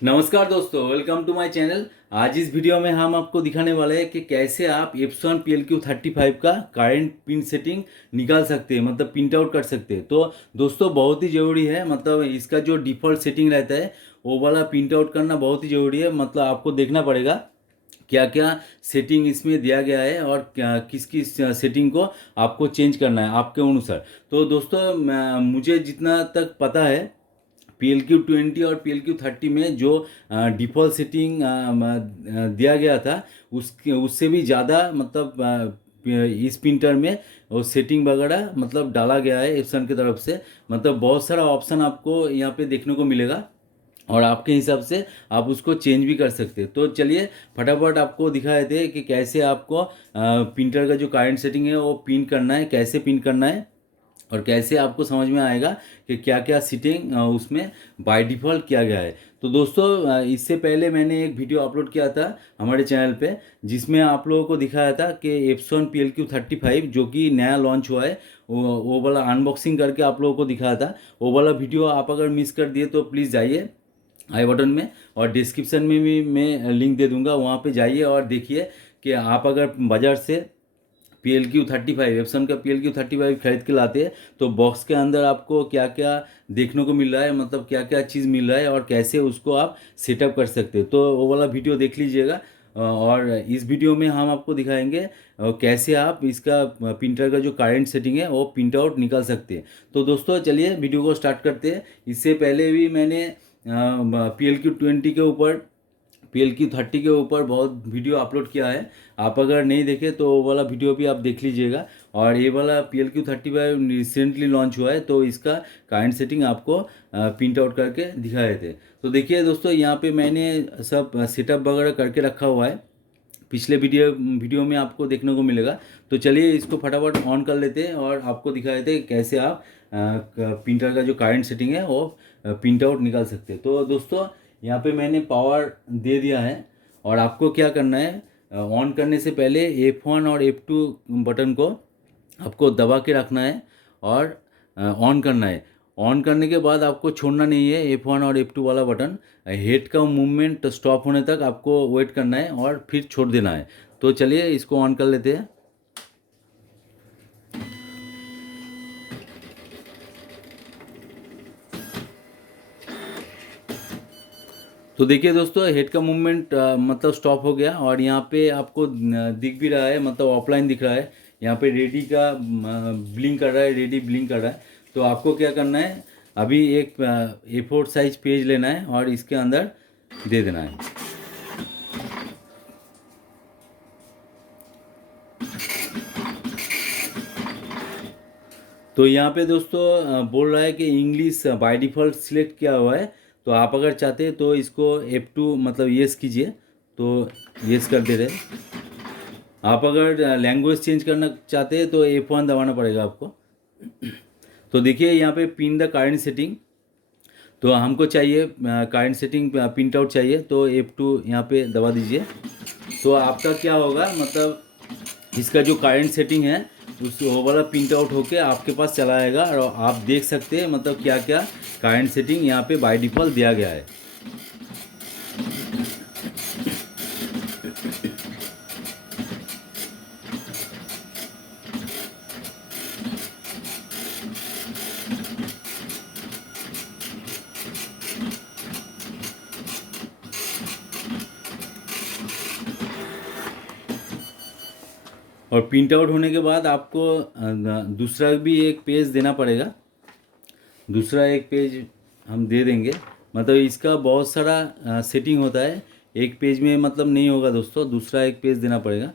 नमस्कार दोस्तों, welcome to my channel. आज इस वीडियो में हम आपको दिखाने वाले हैं कि कैसे आप एप्सन PLQ35 का करंट पिन सेटिंग निकाल सकते हैं, मतलब प्रिंट आउट कर सकते हैं। तो दोस्तों बहुत ही ज़रूरी है, मतलब इसका जो डिफ़ॉल्ट सेटिंग रहता है वो वाला प्रिंट आउट करना बहुत ही ज़रूरी है। मतलब आपको देखना पड़ेगा क्या क्या सेटिंग इसमें दिया गया है और क्या किस किस सेटिंग को आपको चेंज करना है आपके अनुसार। तो दोस्तों मुझे जितना तक पता है, PLQ20 और PLQ30 में जो डिफ़ॉल्ट सेटिंग दिया गया था उसके उससे भी ज़्यादा, मतलब इस प्रिंटर में वो सेटिंग वगैरह मतलब डाला गया है एप्सन की तरफ से। मतलब बहुत सारा ऑप्शन आपको यहाँ पे देखने को मिलेगा और आपके हिसाब से आप उसको चेंज भी कर सकते हैं। तो चलिए फटाफट आपको दिखा देते हैं कि कैसे आपको प्रिंटर का जो करंट सेटिंग है वो पिन करना है, कैसे पिन करना है और कैसे आपको समझ में आएगा कि क्या क्या सीटिंग उसमें बाय डिफ़ॉल्ट किया गया है। तो दोस्तों इससे पहले मैंने एक वीडियो अपलोड किया था हमारे चैनल पे, जिसमें आप लोगों को दिखाया था कि एप्सन PLQ35 जो कि नया लॉन्च हुआ है वो वाला अनबॉक्सिंग करके आप लोगों को दिखाया था। वो वाला वीडियो आप अगर मिस कर दिए तो प्लीज़ जाइए आई बटन में और डिस्क्रिप्शन में भी मैं लिंक दे दूंगा, वहाँ पे जाइए और देखिए कि आप अगर बाज़ार से PLQ35 एप्सन का PLQ35 खरीद के लाते हैं तो बॉक्स के अंदर आपको क्या क्या देखने को मिल रहा है, मतलब क्या क्या चीज़ मिल रहा है और कैसे उसको आप सेटअप कर सकते हैं। तो वो वाला वीडियो देख लीजिएगा। और इस वीडियो में हम आपको दिखाएंगे कैसे आप इसका प्रिंटर का जो करंट सेटिंग है वो प्रिंट आउट निकाल सकते हैं। तो दोस्तों चलिए वीडियो को स्टार्ट करते हैं। इससे पहले भी मैंने PLQ20 के ऊपर PLQ30 के ऊपर बहुत वीडियो अपलोड किया है। आप अगर नहीं देखे तो वो वाला वीडियो भी आप देख लीजिएगा। और ये वाला PLQ35 रिसेंटली लॉन्च हुआ है तो इसका करंट सेटिंग आपको प्रिंट आउट करके दिखाए थे। तो देखिए दोस्तों, यहाँ पे मैंने सब सेटअप वगैरह करके रखा हुआ है, पिछले वीडियो में आपको देखने को मिलेगा। तो चलिए इसको फटाफट ऑन कर लेते हैं और आपको दिखा देते हैं कैसे आप प्रिंटर का जो करंट सेटिंग है वो प्रिंट आउट निकाल सकते हैं। तो दोस्तों यहाँ पे मैंने पावर दे दिया है और आपको क्या करना है, ऑन करने से पहले F1 और F2 बटन को आपको दबा के रखना है और ऑन करना है। ऑन करने के बाद आपको छोड़ना नहीं है F1 और F2 वाला बटन। हेड का मूवमेंट स्टॉप होने तक आपको वेट करना है और फिर छोड़ देना है। तो चलिए इसको ऑन कर लेते हैं। तो देखिए दोस्तों, हेड का मूवमेंट मतलब स्टॉप हो गया और यहाँ पे आपको दिख भी रहा है, मतलब ऑफलाइन दिख रहा है। यहाँ पे रेडी का ब्लिंक कर रहा है, रेडी ब्लिंक कर रहा है। तो आपको क्या करना है, अभी एक A4 साइज पेज लेना है और इसके अंदर दे देना है। तो यहाँ पे दोस्तों बोल रहा है कि इंग्लिश बाय डिफ़ॉल्ट सिलेक्ट किया हुआ है। तो आप अगर चाहते हैं तो इसको F2 मतलब येस कीजिए, तो येस कर दे रहे। आप अगर लैंग्वेज चेंज करना चाहते हैं तो F1 दबाना पड़ेगा आपको। तो देखिए यहाँ पे पिन द करंट सेटिंग, तो हमको चाहिए करंट सेटिंग प्रिंट आउट चाहिए, तो F2 यहाँ पे दबा दीजिए। तो आपका क्या होगा, मतलब इसका जो करंट सेटिंग है उस वो वाला प्रिंट आउट होके आपके पास चला आएगा और आप देख सकते हैं मतलब क्या क्या करंट सेटिंग यहाँ पे बाय डिफ़ॉल्ट दिया गया है। और प्रिंट आउट होने के बाद आपको दूसरा भी एक पेज देना पड़ेगा। दूसरा एक पेज हम दे देंगे, मतलब इसका बहुत सारा सेटिंग होता है, एक पेज में मतलब नहीं होगा दोस्तों, दूसरा एक पेज देना पड़ेगा।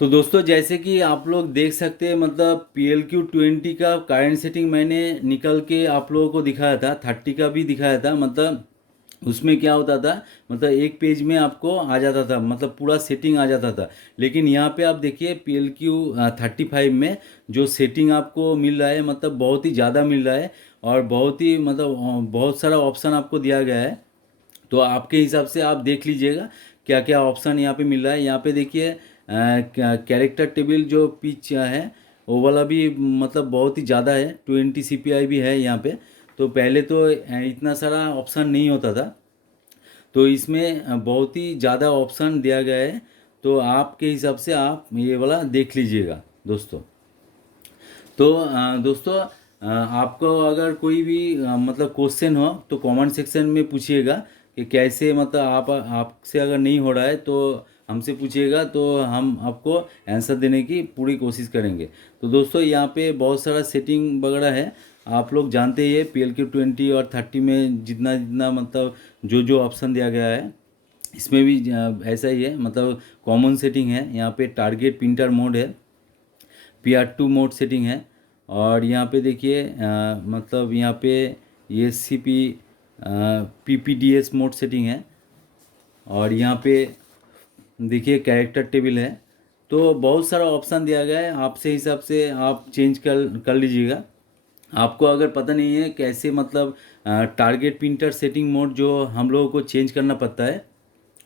तो दोस्तों जैसे कि आप लोग देख सकते हैं, मतलब PLQ20 का करंट सेटिंग मैंने निकल के आप लोगों को दिखाया था, 30 का भी दिखाया था। मतलब उसमें क्या होता था, मतलब एक पेज में आपको आ जाता था, मतलब पूरा सेटिंग आ जाता था। लेकिन यहाँ पे आप देखिए PLQ35 में जो सेटिंग आपको मिल रहा है, मतलब बहुत ही ज़्यादा मिल रहा है और बहुत ही मतलब बहुत सारा ऑप्शन आपको दिया गया है। तो आपके हिसाब से आप देख लीजिएगा क्या क्या ऑप्शन यहाँ पे मिल रहा है। यहाँ पे देखिए कैरेक्टर टेबल जो पिच है वो वाला भी मतलब बहुत ही ज़्यादा है, 20 CPI भी है यहाँ पे। तो पहले तो इतना सारा ऑप्शन नहीं होता था, तो इसमें बहुत ही ज़्यादा ऑप्शन दिया गया है। तो आपके हिसाब से आप ये वाला देख लीजिएगा दोस्तों। तो दोस्तों आपको अगर कोई भी मतलब क्वेश्चन हो तो कमेंट सेक्शन में पूछिएगा कि कैसे, मतलब आप आपसे अगर नहीं हो रहा है तो हमसे पूछिएगा, तो हम आपको आंसर देने की पूरी कोशिश करेंगे। तो दोस्तों यहाँ पे बहुत सारा सेटिंग वगैरह है, आप लोग जानते ही है PLQ 20 और 30 में जितना जितना मतलब जो जो ऑप्शन दिया गया है इसमें भी ऐसा ही है। मतलब कॉमन सेटिंग है, यहाँ पे टारगेट प्रिंटर मोड है, PR2 मोड सेटिंग है। और यहाँ पे देखिए मतलब यहाँ पे ये CP PPDS मोड सेटिंग है। और यहाँ पे देखिए कैरेक्टर टेबल है। तो बहुत सारा ऑप्शन दिया गया है, आपसे हिसाब से आप चेंज कर कर लीजिएगा। आपको अगर पता नहीं है कैसे मतलब टारगेट प्रिंटर सेटिंग मोड जो हम लोगों को चेंज करना पड़ता है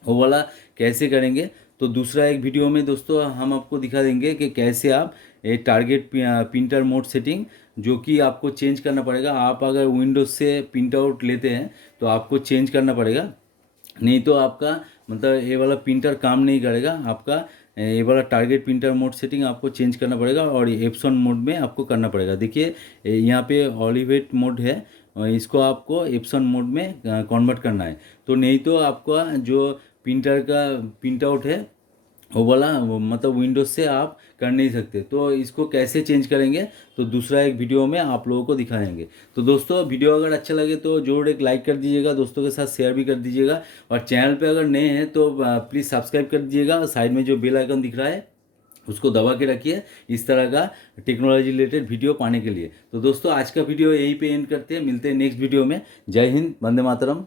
वो वाला कैसे करेंगे, तो दूसरा एक वीडियो में दोस्तों हम आपको दिखा देंगे कि कैसे आप ये टारगेट प्रिंटर मोड सेटिंग जो कि आपको चेंज करना पड़ेगा। आप अगर विंडोज से प्रिंट आउट लेते हैं तो आपको चेंज करना पड़ेगा, नहीं तो आपका मतलब ये वाला प्रिंटर काम नहीं करेगा आपका। ये वाला टारगेट प्रिंटर मोड सेटिंग आपको चेंज करना पड़ेगा और एप्सन मोड में आपको करना पड़ेगा। देखिए यहाँ पे ऑलिवेट मोड है और इसको आपको एप्सन मोड में कन्वर्ट करना है। तो नहीं तो आपका जो प्रिंटर का प्रिंट आउट है वो वाला वो मतलब विंडोज से आप कर नहीं सकते। तो इसको कैसे चेंज करेंगे तो दूसरा एक वीडियो में आप लोगों को दिखाएंगे। तो दोस्तों वीडियो अगर अच्छा लगे तो जरूर एक लाइक कर दीजिएगा, दोस्तों के साथ शेयर भी कर दीजिएगा। और चैनल पे अगर नए हैं तो प्लीज़ सब्सक्राइब कर दीजिएगा और साइड में जो बेल आइकन दिख रहा है उसको दबा के रखिए इस तरह का टेक्नोलॉजी रिलेटेड वीडियो पाने के लिए। तो दोस्तों आज का वीडियो यहीं पे एंड करते हैं, मिलते हैं नेक्स्ट वीडियो में। जय हिंद, वंदे मातरम।